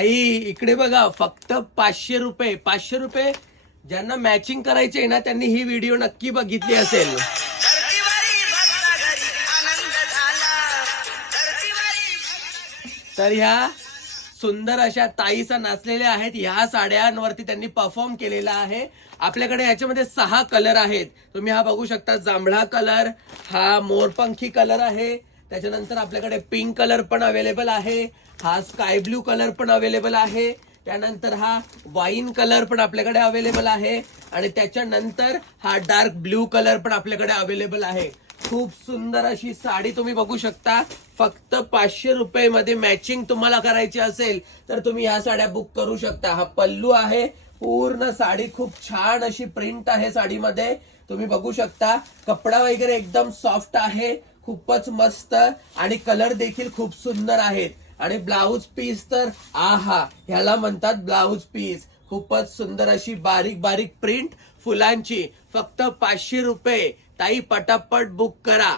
ताई इकडे बघा, फक्त 500 रुपये. 500 रुपये. ज्यांना मॅचिंग करायचे ना त्यांनी ही व्हिडिओ नक्की बघितली असेल. तर ह्या सुंदर अशा ताईसा नाचलेल्या आहेत. ह्या साड्यांवरती त्यांनी परफॉर्म केलेला आहे. आपल्याकडे याच्यामध्ये 6 कलर आहेत. तुम्ही हा बघू शकता. जांभळा कलर, हा मोरपंखी कलर आहे. त्याच्यानंतर आपल्याकडे पिंक कलर पण अवेलेबल आहे. हा स्काय ब्लू कलर पण अवेलेबल आहे. त्यानंतर हा वाईन कलर पण आपल्याकडे अवेलेबल आहे. आणि त्याच्यानंतर हा डार्क ब्ल्यू कलर पण आपल्याकडे अवेलेबल आहे. खूप सुंदर अशी साडी तुम्ही बघू शकता. फक्त 500 रुपये मध्ये मॅचिंग तुम्हाला करायची असेल तर तुम्ही ह्या साड्या बुक करू शकता. हा पल्लू आहे. पूर्ण साडी खूप छान अशी प्रिंट आहे साडीमध्ये. तुम्ही बघू शकता. कपडा वगैरे एकदम सॉफ्ट आहे. खूपच मस्त. आणि कलर देखील खूप सुंदर आहेत. आणि ब्लाऊज पीस तर आहा, ह्याला म्हणतात ब्लाऊज पीस. खूपच सुंदर अशी बारीक बारीक प्रिंट फुलांची. फक्त 500 रुपये. ताई पटापट बुक करा.